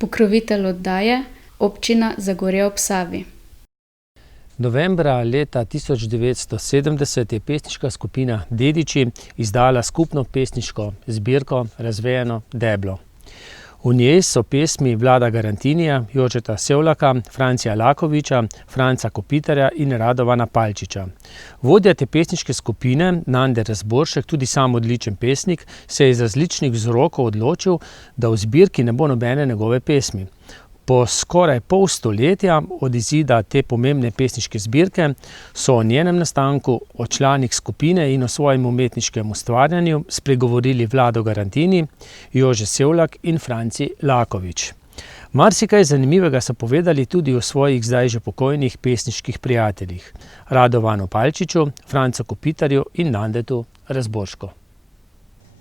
Pokrovitelj oddaje: Občina Zagorje ob Savi. Novembra leta 1970 je pesniška skupina Dediči izdala skupno pesniško zbirko Razvejeno deblo. V njej so pesmi Vlada Garantinija, Jožeta Sevlaka, Francija Lakoviča, Franca Kopitarja in Radovana Palčiča. Vodja te pesniške skupine, Nande Razboršek, tudi sam odličen pesnik, se je iz različnih vzrokov odločil, da v zbirki ne bo nobene njegove pesmi. Po skoraj pol stoletja od izida te pomembne pesniške zbirke so o njenem nastanku, o članih skupine in o svojem umetniškem ustvarjanju spregovorili Vlado Garantini, Jože Sevlak in Franci Lakovič. Marsikaj zanimivega so povedali tudi o svojih zdaj že pokojnih pesniških prijateljih, Radovanu Palčiču, Francu Kopitarju in Nandetu Razboršku.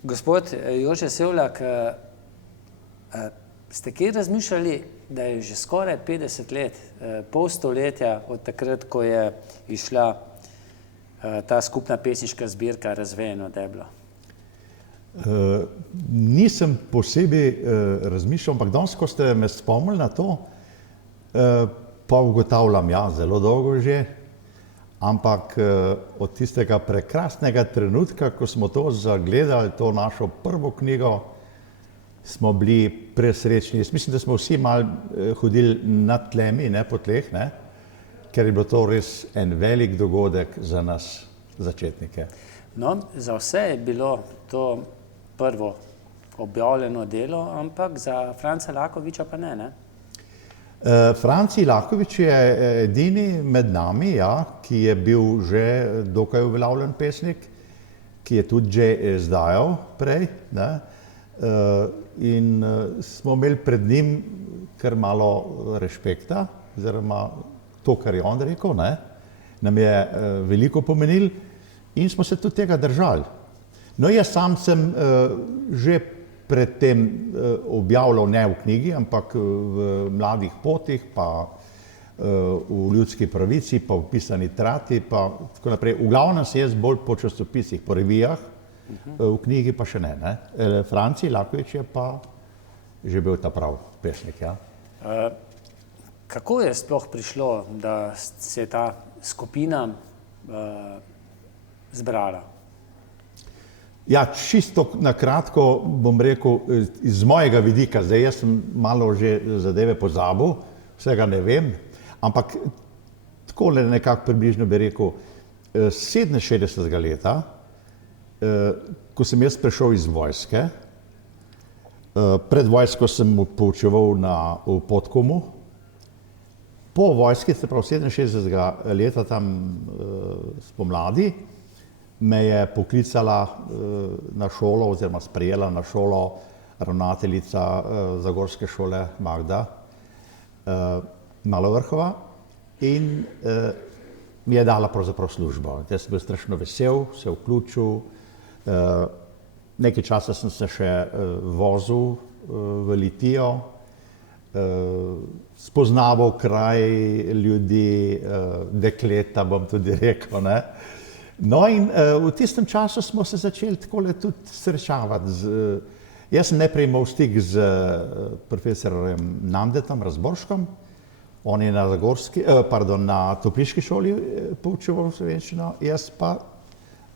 Gospod Jože Sevlak, ste kaj razmišljali, da je že skoraj 50 let, pol stoletja od takrat, ko je išla ta skupna pesniška zbirka Razvejeno deblo? Nisem posebej razmišljal, ampak danes, ko ste me spomnili na to, pa ugotavljam, ja, zelo dolgo že, ampak od tistega prekrasnega trenutka, ko smo to zagledali, to našo prvo knjigo, smo bili presrečni. Jaz mislim, da smo vsi malo hodili nad tlemi, ne po tleh, ne? Ker je bilo to res en velik dogodek za nas, začetnike. No, za vse je bilo to prvo objavljeno delo, ampak za Franca Lakoviča pa ne? Franci Lakovič je edini med nami, ja, ki je bil že dokaj uveljavljen pesnik, ki je tudi že izdajal prej, ne? In smo imeli pred njim kar malo rešpekta, oziroma to, kar je on rekel, ne, nam je veliko pomenil in smo se tudi tega držali. No, jaz sam sem že predtem objavljal, ne v knjigi, ampak v Mladih potih, pa v Ljudski pravici, pa v Pisani trati, pa tako naprej. V glavnem se jaz bolj po časopisih, po revijah, v knjigi pa še ne. Franci Lakovič je pa že bil ta prav pesnik, ja. Kako je sploh prišlo, da se je ta skupina zbrala? Ja, čisto na kratko bom rekel iz mojega vidika, zdaj jaz sem malo že zadeve pozabil, vsega ne vem, ampak takole nekako približno bi rekel, 67. leta, ko sem jaz prišel iz vojske, pred vojsko sem poučeval v Podkomu, po vojski, se pravi 67. leta tam spomladi, me je poklicala na šolo oziroma sprejela na šolo ravnateljica Zagorske šole Magda Malovrhova in mi je dala pravzaprav službo. Jaz sem bil strašno vesel, se vključil. Nekaj časa sem se še vozil v Litijo, spoznaval kraj, ljudi, dekleta, bom tudi rekel, ne. No in v tistem času smo se začeli takole tudi srečavati. Jaz sem najprej imel stik z profesorjem Nandetom Razborškom, on je na Topliški šoli poučeval slovenščino, jaz pa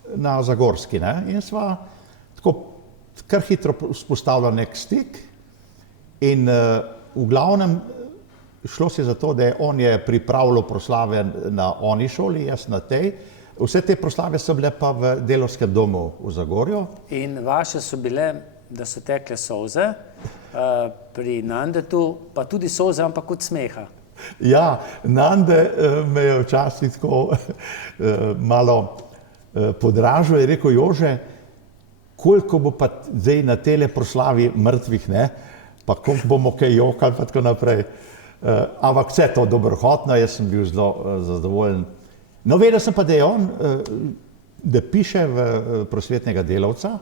na Zagorski, ne, in sva tako kar hitro vzpostavila nek stik in v glavnem šlo se za to, da on je pripravljal proslave na oni šoli, jaz na tej. Vse te proslave so bile pa v Delavskem domu v Zagorju. In vaše so bile, da so tekle solze, pri Nandetu pa tudi solze, ampak od smeha. Ja, Nande me je včasih tako malo podražil, je rekel: Jože, koliko bo pa zdaj na tele proslavi mrtvih, ne, pa koliko bomo kaj jokali, pa tako naprej. Ampak vse to dobrohotno, jaz sem bil zelo zadovoljen. No, vedel sem pa, da je on, da piše v Prosvetnega delavca,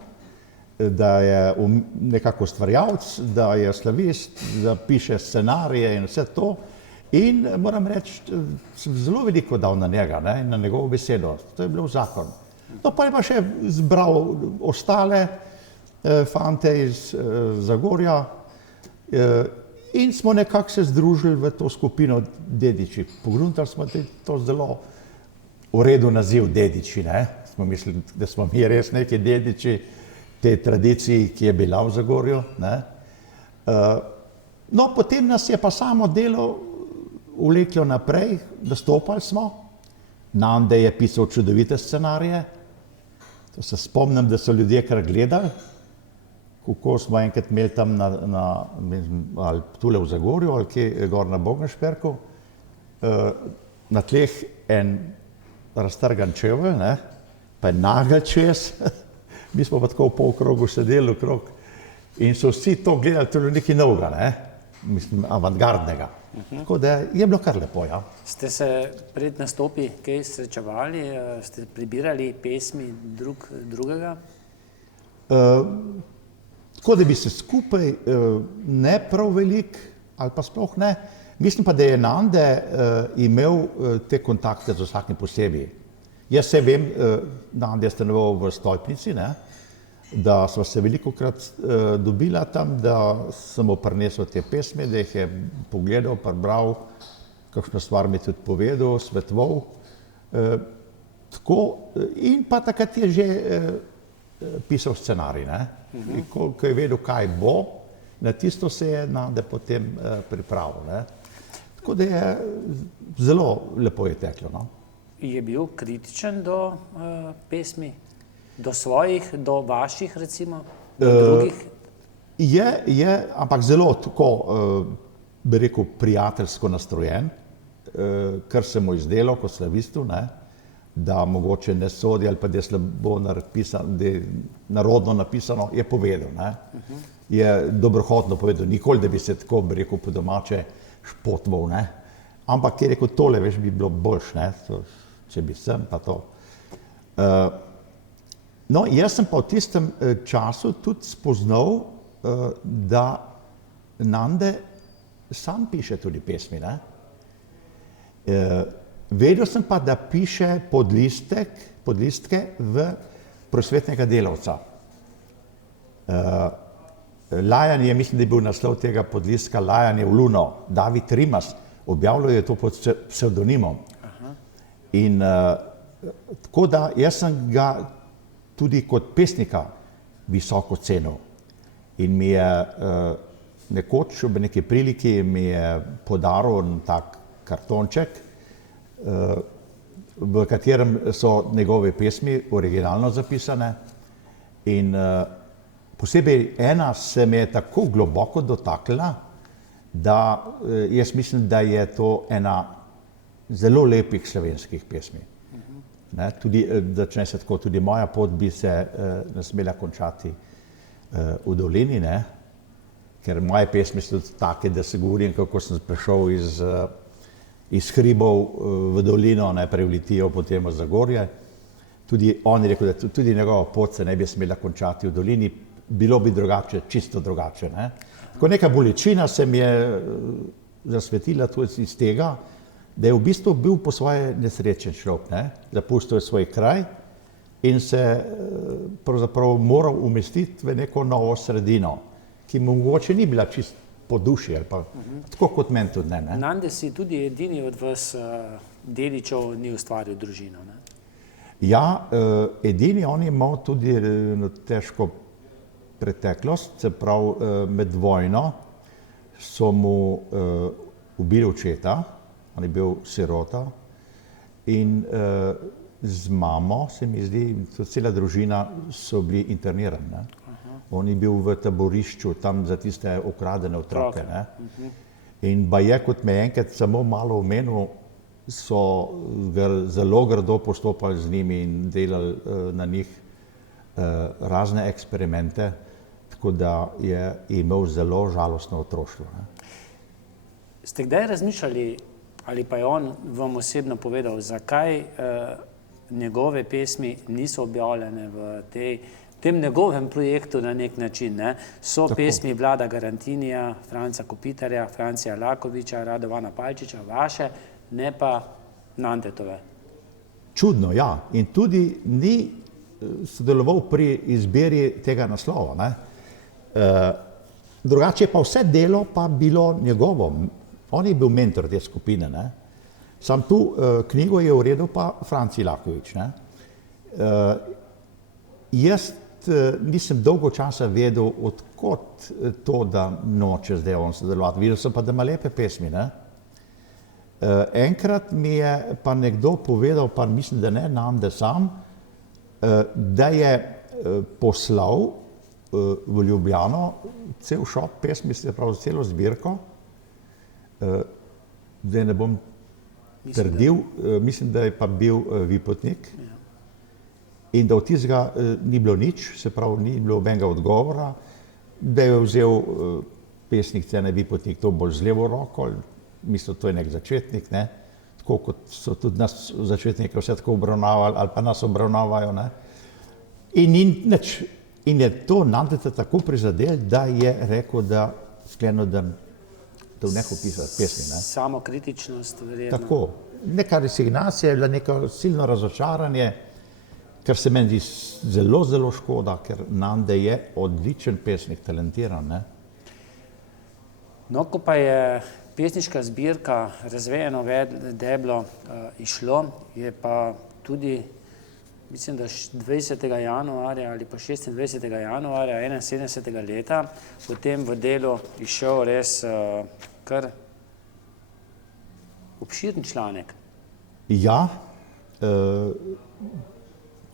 da je nekako ustvarjalec, da je slavist, da piše scenarije in vse to. In moram reči, sem zelo veliko dal na njega, ne, in na njegovo besedo. To je bilo v zakon. No, pa je pa še zbral ostale fante iz Zagorja In smo nekako se združili v to skupino dediči. Pogruntali smo, da je to zelo v redu naziv dediči, ne? Smo mislili, da smo mi res neki dediči te tradiciji, ki je bila v Zagorju, ne? No, potem nas je pa samo delo vleklo naprej, nastopali smo. Nande je pisal čudovite scenarije. To se spomnim, da so ljudje kar gledali, kako smo enkrat imeli tam ali tule v Zagorju, ali kje gor na Bognešperku, na tleh en raztrgan čevelj, ne, pa je nagel čez, mi smo pa tako v polkrogu sedeli okrog in so vsi to gledali, to je bilo nekaj novega, ne, mislim, avantgardnega. Tako da je bilo kar lepo, ja. Ste se pred nastopi kaj srečevali, ste prebirali pesmi drugega? Tako da bi se skupaj ne prav velik, ali pa sploh ne. Mislim pa, da je Nande imel te kontakte z vsakim posebej. Jaz se vem, Nande je stanoval v Stolpnici, ne, da sva se velikokrat dobila tam, da sem mu prinesel te pesmi, da jih je pogledal, prebral, kakšno stvar mi je tudi povedal, svetoval. Tako, in pa takrat je že pisal scenarij, ne. Ko je vedel, kaj bo, na tisto se je Nande potem pripravil, ne. Tako da je zelo lepo je teklo, no. Je bil kritičen do pesmi? Do svojih, do vaših recimo, do drugih? Je, ampak zelo tako, bi rekel, prijateljsko nastrojen, kar se mu izdelo kot slavistu, ne, da mogoče ne sodi ali pa da je slabo napisano, da je narodno napisano, je povedal, ne. Je dobrohotno povedal, nikoli, da bi se tako, bi rekel, po domače špotval, ne. Ampak je rekel, tole, veš, bi bilo boljš, ne, če bi sem pa to. No, jaz sem pa v tistem času tudi spoznal, da Nande sam piše tudi pesmi, ne. Vedel sem pa, da piše podlistke v Prosvetnega delavca. Lajanje, mislim, da je bil naslov tega podlistka Lajanje v luno. David Rimas objavljal je to pod psevdonimom. In tako da jaz sem ga tudi kot pesnika visoko cenil. In mi je nekoč v neki priliki mi je podaril tak kartonček, v katerem so njegove pesmi originalno zapisane. In posebej ena se me je tako globoko dotaknila, da jaz mislim, da je to ena zelo lepih slovenskih pesmi. Ne, tudi, začne se tako, tudi moja pot bi se ne smela končati v dolini, ne, ker moje pesmi so tudi take, da se govorim, kako sem prišel iz hribov v dolino, najprej v Litijo, potem v Zagorje. Tudi on je rekel, da tudi njegova pot se ne bi smela končati v dolini, bilo bi drugače, čisto drugače, ne. Tako neka bolečina se mi je zasvetila tudi iz tega, da je v bistvu bil po svoje nesrečen človek, ne, zapustil je svoj kraj in se pravzaprav moral umestiti v neko novo sredino, ki mu mogoče ni bila čisto po duši, ali pa tako kot meni tudi ne. Nande si tudi edini od vas dedičev ni ustvaril družino, ne? Ja, edini on je imel tudi težko preteklost, se pravi med vojno so mu ubili očeta, on je bil sirota in z mamo, se mi zdi, cela družina so bili internirani, ne. On je bil v taborišču tam za tiste ukradene otroke, ne. In baje, kot me enkrat samo malo omenil, so zelo grdo postopali z njimi in delali na njih razne eksperimente, tako da je imel zelo žalostno otroštvo, ne. Ste kdaj razmišljali, ali pa je on vam osebno povedal, zakaj njegove pesmi niso objavljene v tem njegovem projektu na nek način, ne? So pesmi Vlada Garantinija, Franca Kopitarja, Francija Lakoviča, Radovana Palčiča, vaše, ne pa Nandetove. Čudno, ja. In tudi ni sodeloval pri izbiri tega naslova, ne. drugače je pa vse delo pa bilo njegovo. On je bil mentor te skupine, ne. Sam tu knjigo je uredil pa Franci Lakovič, ne. Jaz nisem dolgo časa vedel, odkot to, da noče zdaj on sodelovati. Videl sem pa, da ima lepe pesmi, ne. Enkrat mi je pa nekdo povedal, pa mislim, da ne nam, da sam, da je poslal v Ljubljano cel šop pesmi, se pravi celo zbirko. Zdaj ne bom trdil, mislim, da je pa bil Vipotnik. In da od tistega ni bilo nič, se pravi, ni bilo nobenega odgovora, da je vzel pesnik Cene Vipotnik to bolj z levo roko, mislim, to je nek začetnik, ne, tako kot so tudi nas začetnike vse tako obravnavali, ali pa nas obravnavajo, ne. In ni nič. In je to Nandeta tako prizadel, da je rekel, da sklenil, da nehal pisati pesmi, ne. Samokritičnost, verjetno. Tako. Neka resignacija je bila, neko silno razočaranje, kar se meni zdi zelo, zelo škoda, ker Nande je odličen pesnik, talentiran, ne. No, ko pa je pesniška zbirka Razvejeno deblo išlo, je pa tudi, mislim, da 20. januarja ali pa 26. januarja 71. leta potem v Delu išel res kar obširen članek. Ja,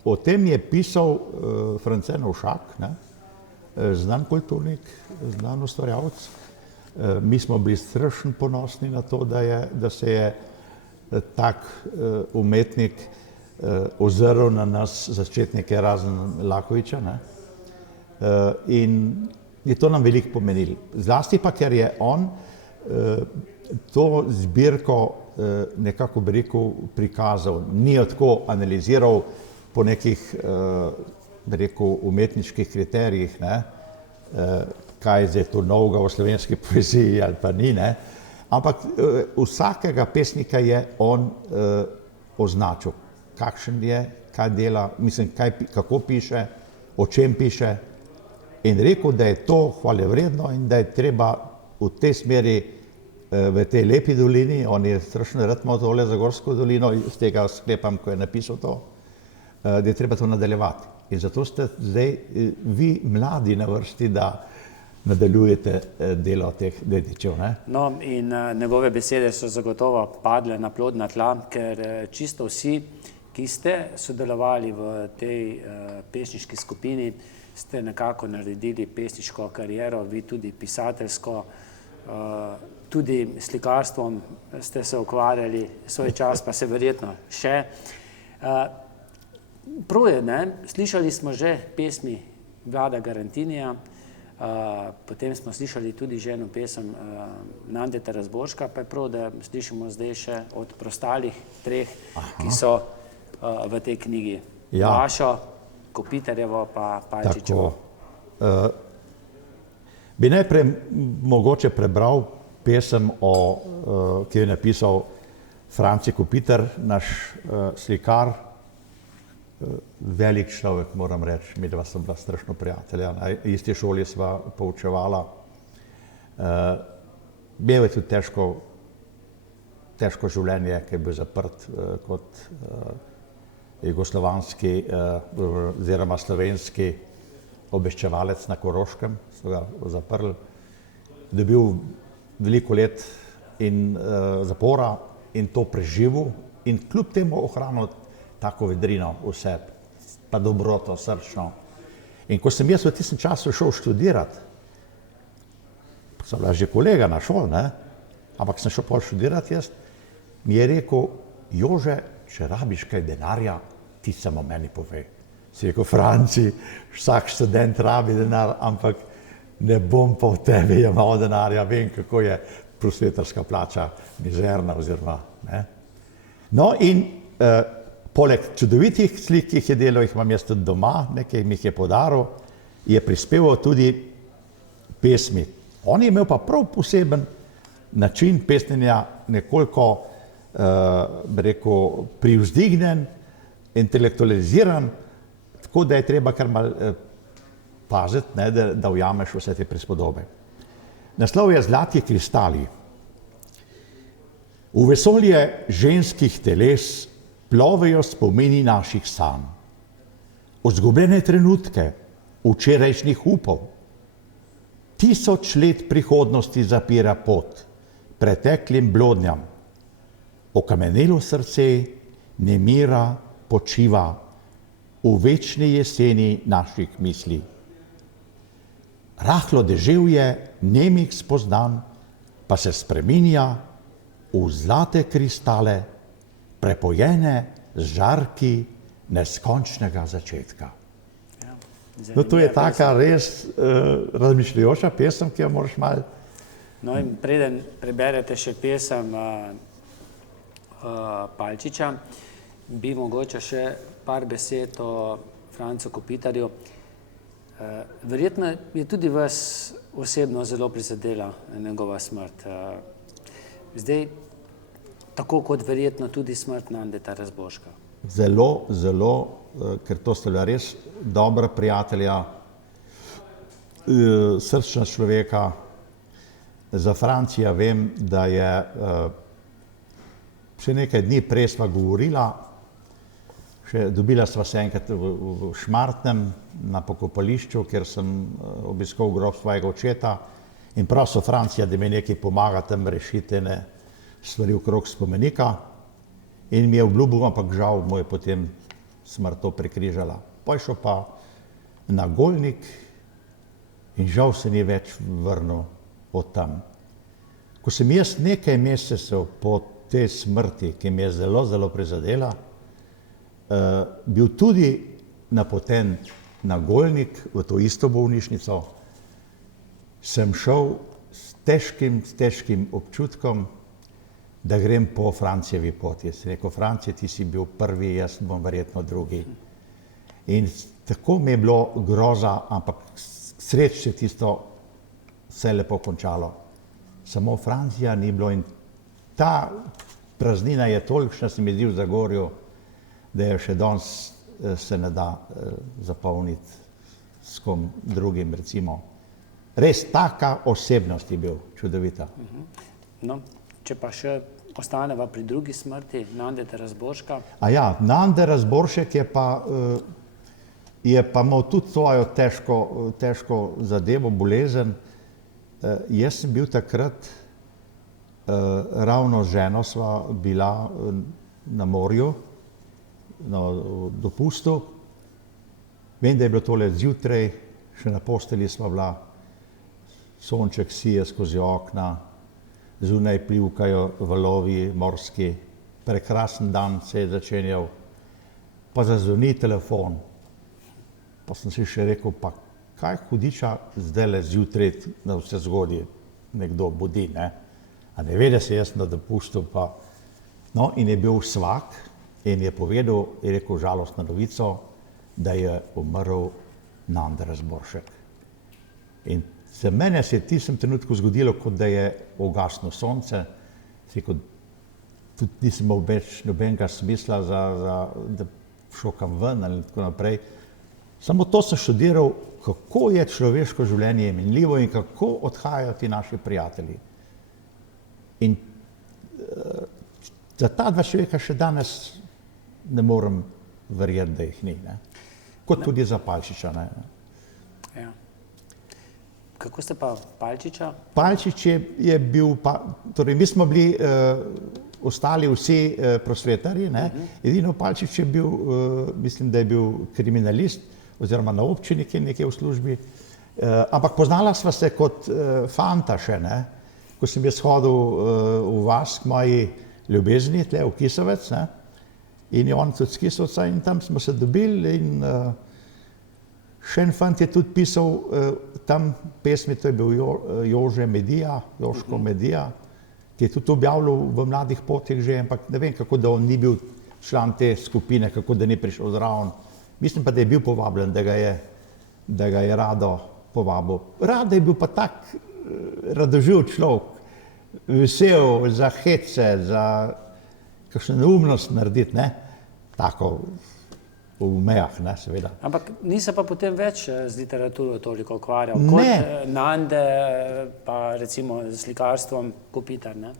o tem je pisal France Novšak, ne, znan kulturnik, znan ustvarjalec. Mi smo bili strašno ponosni na to, da se je tak umetnik ozrl na nas začetnike, razen Lakoviča, ne. In je to nam veliko pomenilo. Zlasti pa, ker je on to zbirko nekako, bi rekel, prikazal, ni jo tako analiziral po nekih, bi rekel, umetniških kriterijih, ne, kaj je zdaj to novega v slovenski poeziji ali pa ni, ne, ampak vsakega pesnika je on označil, kakšen je, kaj dela, mislim, kako piše, o čem piše, in rekel, da je to hvalevredno in da je treba v tej smeri, v tej lepi dolini, on je strašno rad imel tole Zagorsko dolino, iz tega sklepam, ko je napisal to, da je treba to nadaljevati. In zato ste zdaj vi mladi na vrsti, da nadaljujete delo teh dedičev, ne? No, in njegove besede so zagotovo padle na plodna tla, ker čisto vsi, ki ste sodelovali v tej pesniški skupini, ste nekako naredili pesniško kariero, vi tudi pisateljsko, tudi slikarstvom ste se ukvarjali, svoj čas pa se verjetno še. Prav je, ne, slišali smo že pesmi Vlada Garantinija, potem smo slišali tudi že eno pesem Nandeta Razborška, pa je prav, da slišimo zdaj še od prostalih treh, ki so v tej knjigi. Ja. Vašo, Kopitarjevo pa Palčičevo. Bi najprej mogoče prebral pesem, ki jo je napisal Franci Kopitar, naš slikar, velik človek, moram reči, mi dva sta bila strašno prijatelja, na isti šoli sva poučevala. Imel je tudi težko življenje, ki je bil zaprt kot jugoslovanski oziroma slovenski obveščevalec na Koroškem, so ga zaprli. Dobil veliko let in zapora in to preživel in kljub temu ohranil tako vedrino v sebi, pa dobroto, srčno. In ko sem jaz v tistem času šel študirati, sem bila že kolega na šoli, ne, ampak sem šel pol študirati jaz, mi je rekel, Jože, če rabiš kaj denarja, ti samo meni povej. Si rekel, Franci, vsak študent rabi denar, ampak ne bom pa v tebi jemal denarja, vem, kako je prosvetarska plača mizerna oziroma, ne. No in poleg čudovitih slik, ki jih je delal, jih imam jaz tudi doma, nekaj mi jih je podaril, je prispeval tudi pesmi. On je imel pa prav poseben način pesnjenja, nekoliko, bi rekel, privzdignen, intelektualiziran, tako da je treba kar malo paziti, ne, da ujameš vse te prispodobe. Naslov je Zlati kristali. V vesolje ženskih teles plovejo spomini naših sanj. Izgubljene trenutke, včerajšnjih upov. 1000 let prihodnosti zapira pot preteklim blodnjam. Okamenelo srce nemira počiva v večni jeseni naših misli. Rahlo deževje nemih spoznanj pa se spreminja v zlate kristale, prepojene z žarki neskončnega začetka. No, to je taka res razmišljajoča pesem, ki jo moraš malo... No in preden preberete še pesem Palčiča, bi mogoče še par besed o Francu Kopitarju. Verjetno je tudi vas osebno zelo prizadela njegova smrt. Zdaj, tako kot verjetno tudi smrt Nandeta Razborška. Zelo, zelo, ker to sta bila res dobra prijatelja, srčna človeka. Za Francija vem, da je še nekaj dni prej sva govorila, dobila sva se enkrat v Šmartnem na pokopališču, kjer sem obiskal grob svojega očeta in prosil Francija, da mi nekaj pomaga tam rešiti ene stvari okrog spomenika. In mi je obljubil, ampak žal mu je potem smrt to prekrižala. Pa je šel pa na Golnik in žal se ni več vrnil od tam. Ko sem jaz nekaj mesecev po tej smrti, ki mi je zelo, zelo prizadela, bil tudi napoten na Golnik, v to isto bolnišnico, sem šel s težkim občutkom, da grem po Francijevi poti. Sem rekel, Francije, ti si bil prvi, jaz bom verjetno drugi. In tako mi je bilo groza, ampak sreč se tisto vse lepo končalo. Samo Francija ni bilo in ta praznina je tolikšna, se mi zdi v Zagorju, da je še danes se ne da zapolniti s kom drugim, recimo. Res taka osebnost je bil, čudovita. No, če pa še ostaneva pri drugi smrti, Nandeta Razborška. A ja, Nande Razboršek je pa imel tudi svojo težko zadevo, bolezen. Jaz sem bil takrat, ravno z ženo sva bila na morju, na dopustu. Vem, da je bilo tole zjutraj, še na postelji sva bila, sonček sije skozi okna, zunaj plivkajo valovi morski, prekrasen dan se je začenjal, pa zazvoni telefon. Pa sem si še rekel, pa kaj hudiča zdajle zjutraj na vse zgodje nekdo budi, ne? A ne ve, da se jaz na dopustu pa... No, in je bil svak in je povedal, je rekel žalostno novico, da je umrl Nande Razboršek. In za mene se je v tistem trenutku zgodilo, kot da je ugasnilo sonce, tudi nisem imel več nobenega smisla, da šokam ven ali tako naprej. Samo to sem študiral, kako je človeško življenje minljivo in kako odhajajo ti naši prijatelji. In za ta dva človeka še danes ne morem verjeti, da jih ni. Ne? Kot tudi za Palčiča. Ne? Ja. Kako ste pa Palčiča? Palčič je bil, torej mi smo bili ostali vsi prosvetarji, ne? Edino Palčič je bil, mislim, da je bil kriminalist, oziroma na občini, ki je nekje v službi. Ampak poznala sva se kot fanta še, ne? Ko sem jaz hodil v vas k moji ljubezni, tle v Kisovec, ne? In je on tudi z Kisovca in tam smo se dobili in še en fant je tudi pisal tam pesmi, to je bil Joško Medija, ki je tudi objavljal v Mladih potih že, ampak ne vem, kako da on ni bil član te skupine, kako da ni prišel zraven. Mislim pa, da je bil povabljen, da ga je Rado povabil. Rado je bil pa tak radoživ človek, vesel za hece, za kakšno neumnost narediti, ne? Tako v mejah, ne, seveda. Ampak nisi pa potem več z literaturo toliko ukvarjal, Ne. kot Nande, pa recimo z slikarstvom Kopitar, ne?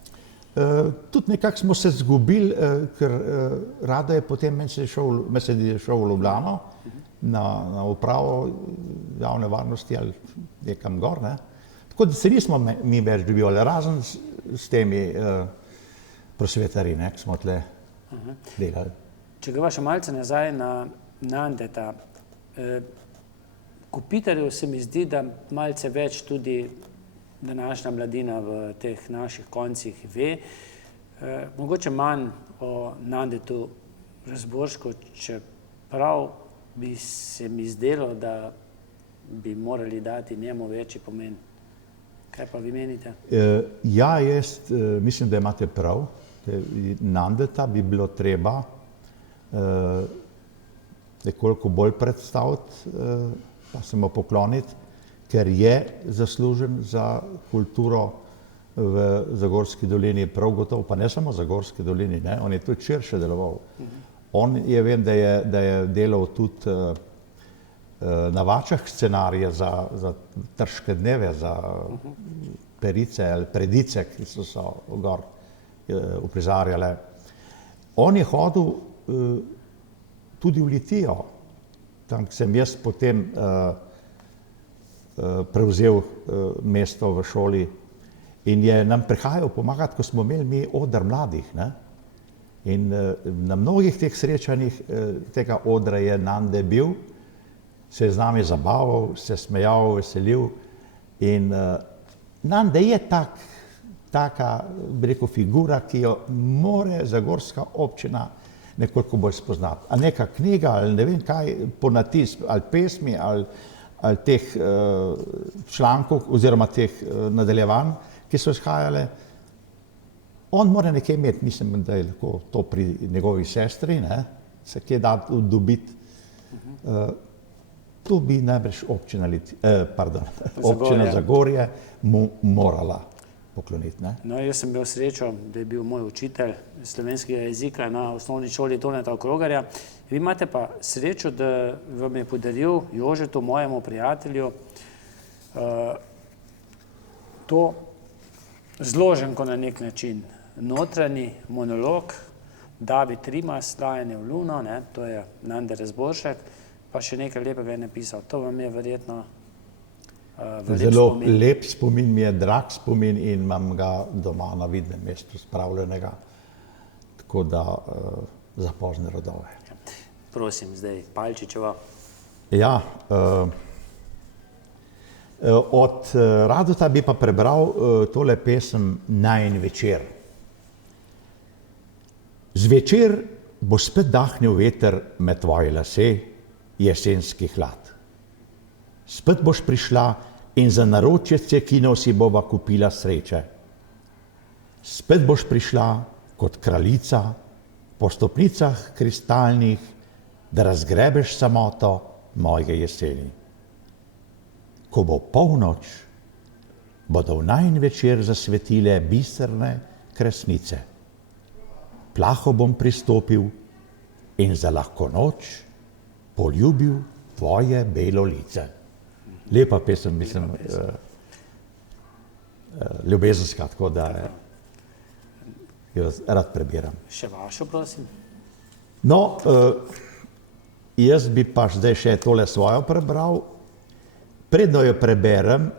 Tudi nekako smo se zgubili, ker Rado je potem meni se je šel v Ljubljano na upravo javne varnosti ali nekam gor, ne. Tako da se nismo mi več dobivali, razen s temi prosvetarji, ne, ki smo tle delali. Če greva še malce nazaj na Nandeta, Kopitarjev se mi zdi, da malce več tudi današnja mladina v teh naših koncih ve. Mogoče manj o Nandetu Razboršku, čeprav bi se mi zdelo, da bi morali dati njemu večji pomen. Kaj pa vi menite? Ja, jaz mislim, da imate prav. Nandeta bi bilo treba nekoliko bolj predstaviti, pa se mu pokloniti, ker je zaslužen za kulturo v Zagorski dolini, prav gotovo, pa ne samo v Zagorski dolini, ne, on je tudi širše deloval. On je, vem, da je delal tudi na Vačah scenarije za Trške dneve, za Perice ali Predice, ki so gor uprizarjale. On je hodil tudi v Litijo, tam sem jaz potem prevzel mesto v šoli in je nam prihajal pomagati, ko smo imeli mi odr mladih, ne? In na mnogih teh srečanjih tega odra je Nande bil, se je z nami zabaval, se smejal, veselil in Nande je taka, bi rekel, figura, ki jo more zagorska občina nekoliko bolj spoznati. A neka knjiga ali ne vem kaj, ponatis ali pesmi ali teh člankov oziroma teh nadaljevanj, ki so izhajale, on mora nekaj imeti, mislim, da je lahko to pri njegovi sestri, ne, se kje da dobiti. To bi najbrž občina Zagorje mu morala pokloniti, ne. No, jaz sem imel srečo, da je bil moj učitelj slovenskega jezika na osnovni šoli Toneta Okrogarja. Vi imate pa srečo, da vam je podaril Jožetu, mojemu prijatelju, to zloženko na nek način. Notranji monolog, David Rimas, Lajanje v luno, ne, to je Nande Razboršek, pa še nekaj lepega je napisal. To vam je verjetno zelo lep spomin, mi je drag spomin in imam ga doma na vidnem mestu spravljenega, tako da za pozne rodove. Prosim, zdaj Palčičeva. Ja, od Radota bi pa prebral tole pesem Najin večer. Zvečer bo spet dahnil veter med tvoje lase, jesenski hlad. Spet boš prišla in za naročje cekinov si bova kupila sreče. Spet boš prišla kot kraljica po stopnicah kristalnih, da razgrebeš samoto moje jeseni. Ko bo polnoč, bodo v najin večer zasvetile biserne kresnice. Plaho bom pristopil in za lahko noč poljubil tvoje belo lice. Lepa pesem, mislim, ljubezenska, tako da jo rad prebiram. Še vašo, prosim. No, jaz bi pa zdaj še tole svojo prebral. Predno jo preberem,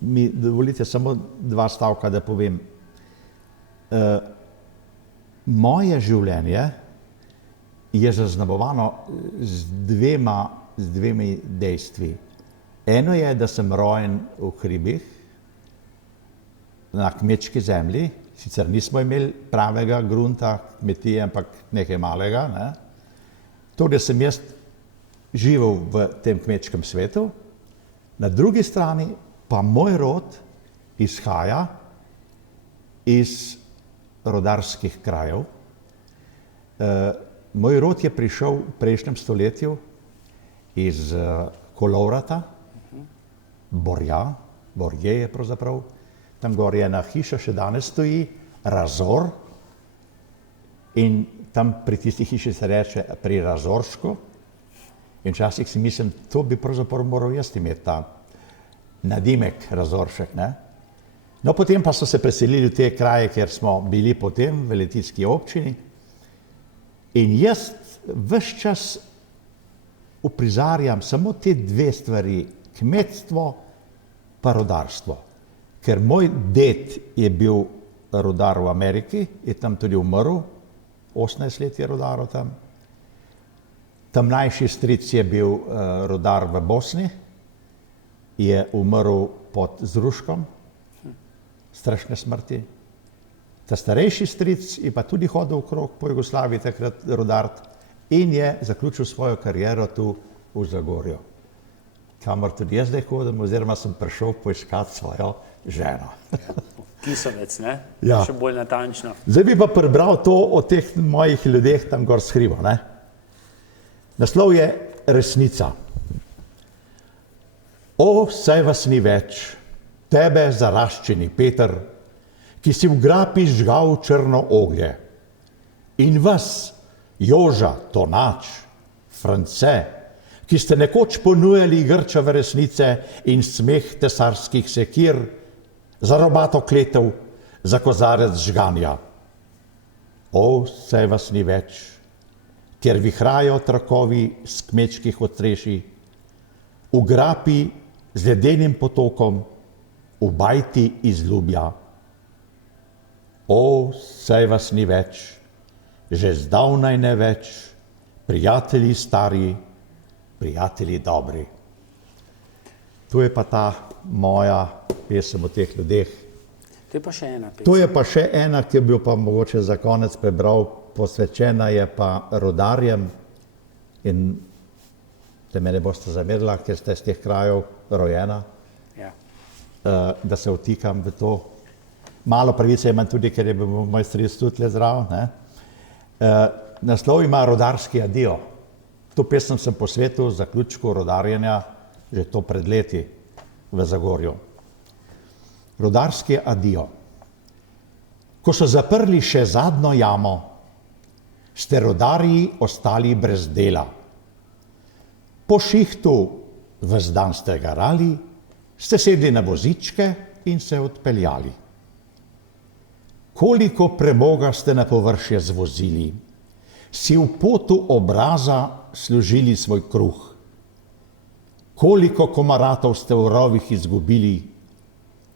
mi dovolite samo 2 stavka, da povem. Moje življenje je zaznamovano z dvemi dejstvi. Eno je, da sem rojen v hribih, na kmečki zemlji, sicer nismo imeli pravega grunta, kmetije, ampak nekaj malega, ne. To, da sem jaz živel v tem kmečkem svetu, na drugi strani pa moj rod izhaja iz rodarskih krajev. Moj rod je prišel v prejšnjem stoletju iz Kolovrata, Borje je pravzaprav, tam gor je ena hiša, še danes stoji, Razor, in tam pri tisti hiši se reče pri Razoršku. In včasih si mislim, to bi pravzaprav moral jaz imeti ta nadimek Razoršek, ne? No, potem pa so se preselili v te kraje, kjer smo bili potem v Litijski občini. In jaz ves čas uprizarjam samo te dve stvari, kmetstvo pa rudarstvo. Ker moj ded je bil rudar v Ameriki, je tam tudi umrl, 18 let je rudaril tam. Mlajši stric je bil rudar v Bosni, je umrl pod Zruškom, strašne smrti. Ta starejši stric je pa tudi hodil okrog po Jugoslaviji takrat rudart in je zaključil svojo kariero tu v Zagorju, kamor tudi jaz zdaj hodim, oziroma sem prišel poiskati svojo ženo. Kisovec, ne? Ja. Še bolj natančno. Zdaj bi pa prebral to o teh mojih ljudeh tam gor s hribo, ne? Naslov je Resnica. O, saj vas ni več, tebe zaraščeni Peter, ki si v grapi žgal črno oglje. In vas, Joža, Tonač, France, ki ste nekoč ponujali grčave resnice in smeh tesarskih sekir, za robato kletev, za kozarec žganja. O, saj vas ni več, kjer vihrajo trakovi s kmečkih ostrešij, v grapi z ledenim potokom, v bajti iz Ljubja. O, saj vas ni več, že zdavnaj ne več, prijatelji stari, prijatelji dobri. Tu je pa ta moja pesem o teh ljudeh. To je pa še ena pesem. To je pa še ena, ki bi jo pa mogoče za konec prebral, posvečena je pa rudarjem in da me ne boste zamerila, ker ste iz teh krajev rojena, Ja. Da se vtikam v to. Malo pravice imam tudi, ker je bil moj stric tudi le zraven, ne. Naslov ima Rudarski adio. To pesem sem posvetil zaključku rudarjenja že to pred leti v Zagorju. Rudarski adio. Ko so zaprli še zadnjo jamo, ste rudarji ostali brez dela. Po šihtu ves dan ste garali, ste sedli na vozičke in se odpeljali. Koliko premoga ste na površje zvozili, si v potu obraza služili svoj kruh. Koliko komaratov ste v rovih izgubili,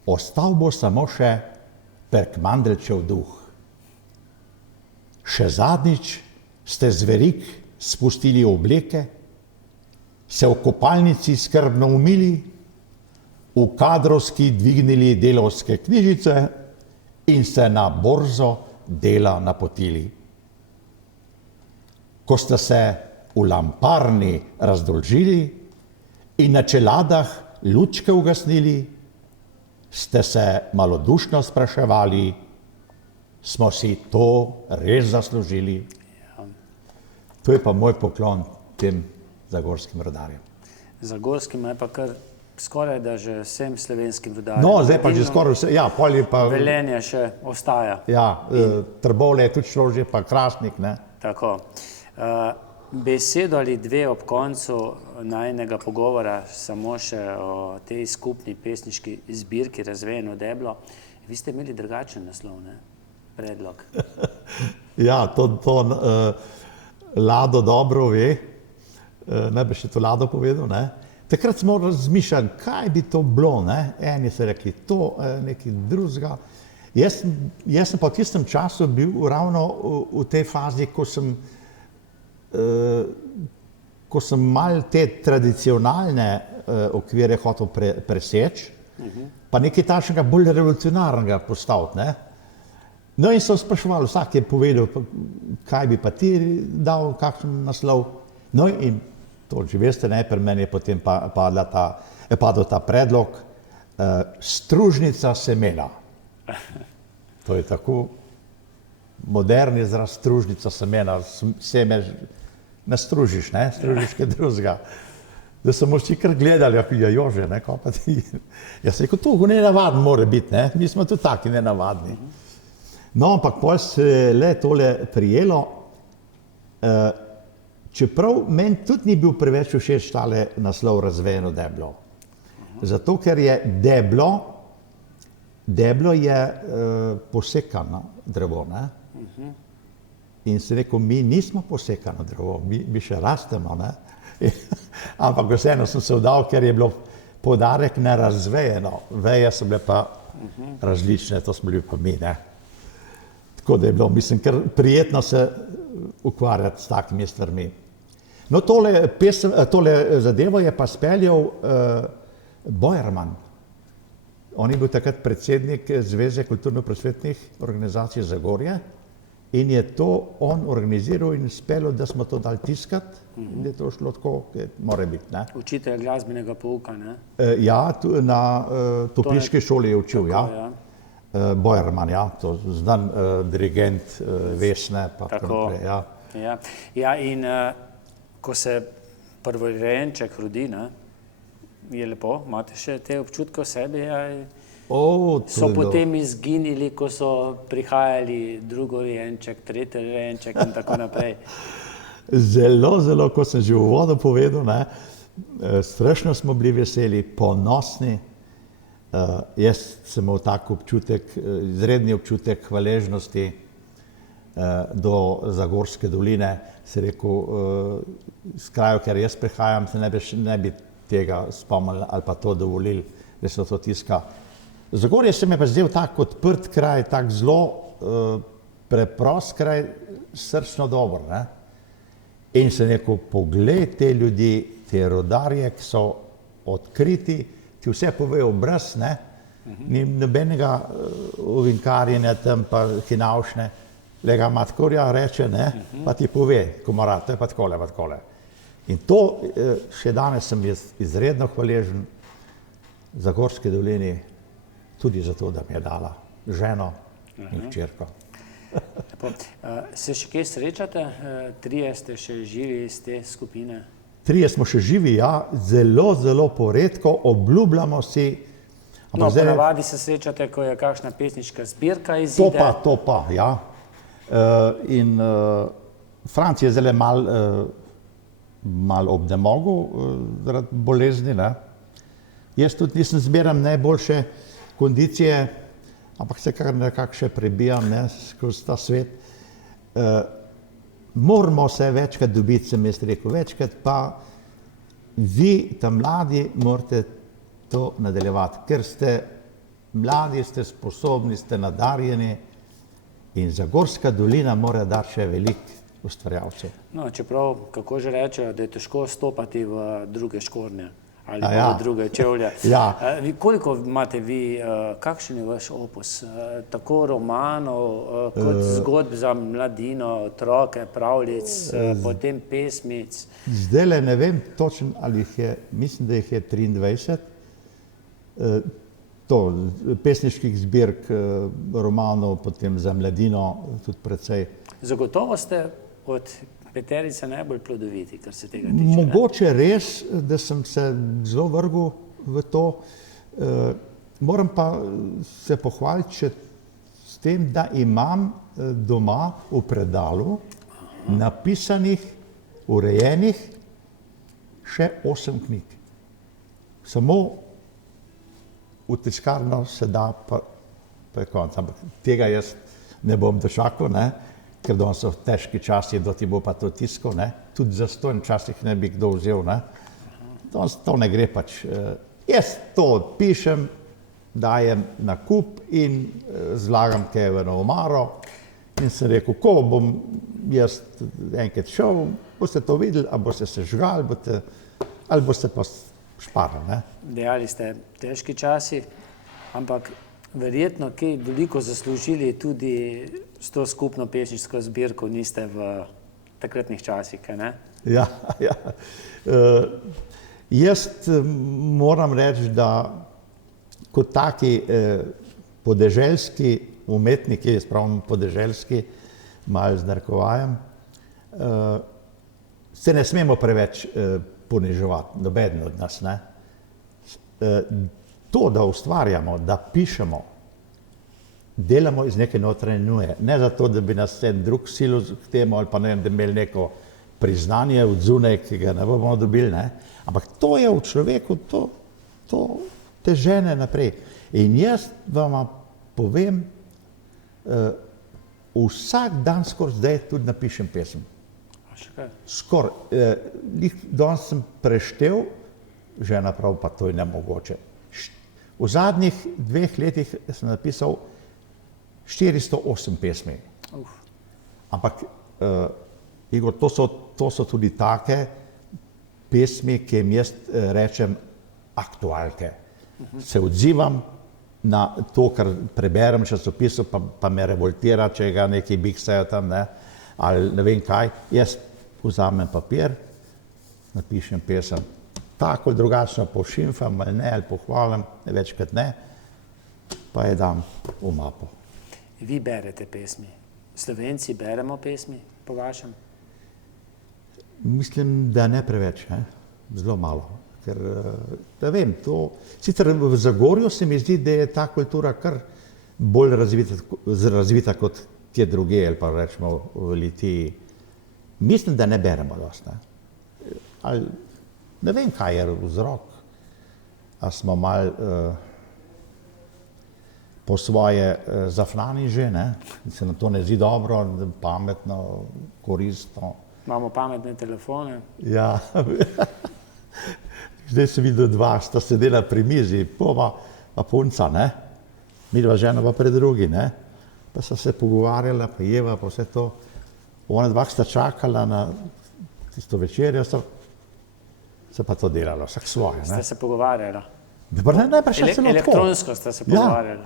ostal bo samo še Perkmandeljčev duh. Še zadnjič ste z verig spustili obleke, se v kopalnici skrbno umili, v kadrovski dvignili delavske knjižice in se na borzo dela napotili. Ko ste se v lamparni razdolžili in na čeladah lučke ugasnili, ste se malodušno spraševali, smo si to res zaslužili. To je pa moj poklon tem zagorskim rudarjem. Zagorskim je pa kar skoraj da že vsem slovenskim rudarjem. No, zdaj pa že skoraj vse, ja, pol je pa... Velenje še ostaja. Ja, Trbovlje je tudi šlo že, pa Krasnik, ne? Tako. Besedo ali dve ob koncu najinega pogovora, samo še o tej skupni pesniški zbirki Razvejeno deblo. Vi ste imeli drugačen naslov, ne? Predlog. Ja, to Lado dobro ve, najbrž je to Lado povedal, ne? Takrat smo razmišljali, kaj bi to bilo, ne? Eni so rekli to, nekaj drugega. Jaz sem pa v tistem času bil ravno v tej fazi, ko sem mal te tradicionalne okvire hotel preseči, pa nekaj takšnega bolj revolucionarnega postaviti, ne? No in sem spraševal, vsak je povedal, kaj bi pa ti dal, kakšen naslov. No in to že veste, najprej meni je potem padel ta predlog Stružnica semena. To je tako moderni izraz, stružnica semena, seme nastružiš, ne, stružiš kaj drugega. Da so mu vsi kar gledali, ja Jože, ne, kaj pa ti. Jaz sem rekel, to nenavadno mora biti, ne, mi smo tudi taki nenavadni. No, ampak potem se je le tole prijelo Čeprav meni tudi ni bil preveč všeč tale naslov Razvejeno deblo. Zato, ker je deblo je posekano drevo, ne? In si rekel, mi nismo posekano drevo, mi še rastemo, ne? Ampak vseeno sem se vdal, ker je bilo poudarek na razvejeno. Veje so bile pa različne, to smo bili pa mi, ne? Tako da je bilo, mislim, ker prijetno se ukvarjati s takimi stvarmi. No, tole zadevo je pa speljal Bojerman. On je bil takrat predsednik Zveze kulturno-prosvetnih organizacij Zagorje in je to on organiziral in speljal, da smo to dali tiskati, in da je to šlo tako, kot mora biti, ne? Učitelj glasbenega pouka, ne? Ja, na topniški šoli je učil, ja. Bojerman, ja, to znan dirigent Vesne, pa tako naprej, ja. Ja, in ko se prvorojenček rodi, ne, je lepo, imate še te občutke v sebi, so potem izginili, ko so prihajali drugorojenček, tretjerojenček in tako naprej. Zelo, kot sem že v uvodu povedal, ne, strašno smo bili veseli, ponosni. Jaz sem imel tak občutek, izredni občutek hvaležnosti do Zagorske doline. Se rekel, s krajev, ker jaz prihajam, se ne bi tega spomnili ali pa to dovolili, da se to tiska. Zagorje se mi je pa zdel tak odprt kraj, tak zelo preprost kraj, srčno dober, ne? In sem rekel, poglej te ljudi, te rodarje, ki so odkriti, ti vse povejo brez, ne? Ni nobenega ovinkarjenja tam, pa hinavšne. Lega matkorja reče, ne, pa ti pove, komarad, to je pa takole, pa takole. In to, še danes sem izredno hvaležen Zagorski dolini, tudi zato, da mi je dala ženo in hčerko. Se še kje srečate? Trije ste še živi iz te skupine? Trije smo še živi, ja, zelo poredko, obljubljamo si. No, ponavadi se srečate, ko je kakšna pesniška zbirka izide. To pa, ja. In Franc je zdaj mal obnemogel zaradi bolezni, ne. Jaz tudi nisem zmeram najboljše kondicije, ampak se kar nekako še prebijam, ne, skozi ta svet. Moramo se večkrat dobiti, sem jaz rekel, večkrat pa vi, ta mladi, morate to nadaljevati, ker ste mladi, ste sposobni, ste nadarjeni in Zagorska dolina mora dati še veliko ustvarjalcev. No, čeprav, kako že rečejo, da je težko stopati v druge škornje ali v druge čevlje. Koliko imate vi, kakšen je vaš opus? Tako romanov, kot zgodb za mladino, otroke, pravljic, potem pesmic? Zdajle ne vem točno, ali jih je, mislim, da jih je 23. To, pesniških zbirk, romanov, potem za mladino, tudi precej. Zagotovo ste od peterice najbolj plodoviti, kar se tega tiče. Mogoče res, da sem se zelo vrgel v to. Moram pa se pohvaliti še s tem, da imam doma v predalu napisanih, urejenih še 8 knjig. Samo v tiskarno se da, pa je konc. Ampak tega jaz ne bom dočakal, ne? Ker danes so težki časi, kdo ti bo pa to tiskal, ne? Tudi zastonj včasih ne bi kdo vzel, ne? Danes to ne gre pač. Jaz to odpišem, dajem na kup in zlagam kaj v eno omaro in sem rekel, ko bom jaz enkrat šel, boste to videli, ali boste se žgali, ali boste pa šparali, ne? Dejali ste težki časi, ampak verjetno kaj veliko zaslužili tudi s to skupno pesniško zbirko niste v takratnih časih, ne? Ja. Jaz moram reči, da kot taki podeželski umetniki, jaz pravim podeželski, malo z narekovajem, se ne smemo preveč poniževati, nobeden od nas, ne. To, da ustvarjamo, da pišemo, delamo iz neke notranje nuje. Ne zato, da bi nas en drug silil k temu ali pa ne vem, da bi imeli neko priznanje od zunaj, ki ga ne bomo dobili, ne? Ampak to je v človeku, to te žene naprej. In jaz vam povem, vsak dan skoraj zdaj tudi napišem pesem. Skoraj. Danes sem preštel, žena prav, pa to je nemogoče. V zadnjih 2 letih sem napisal 408 pesmi. Ampak, Igor, to so tudi take pesmi, ki jim jaz rečem aktualke. Se odzivam na to, kar preberem v časopisu, pa me revoltira, če ga neki biksajo tam, ne, ali ne vem kaj. Jaz vzamem papir, napišem pesem. Tako ali drugačno pošimfam, ali ne, ali pohvalim, večkrat ne, pa je dam v mapo. Vi berete pesmi. Slovenci beremo pesmi, po vašem? Mislim, da ne preveč, zelo malo. Ker, da vem, sicer v Zagorju se mi zdi, da je ta kultura kar bolj razvita kot kje druge, ali pa rečemo v Litiji. Mislim, da ne beremo dosti. Ne vem, kaj je vzrok. A smo mal po svoje zafnani že, ne? Se nam to ne zdi dobro, pametno, koristno. Imamo pametne telefone. Ja, zdaj sem videl 2, sta sedela pri mizi, pa punca, ne? Midva žena pa pred drugi, ne? Pa sta se pogovarjala, pa jeva, pa vse to. Ona 2 sta čakala na tisto večerjo, se pa to delalo, vsak svoje, ne? Ste se pogovarjala? Najprej še celo tako. Elektronsko ste se pogovarjala?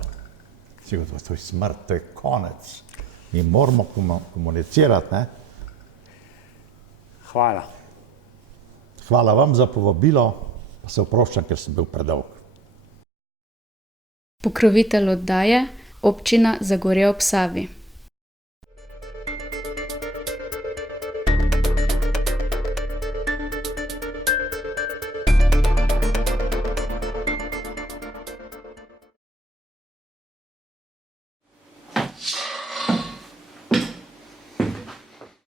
Sigurno, to je smrt, to je konec. Mi moramo komunicirati, ne? Hvala. Hvala vam za povabilo, pa se oproščam, ker sem bil predolg. Pokrovitelj oddaje, Občina Zagorje ob Savi.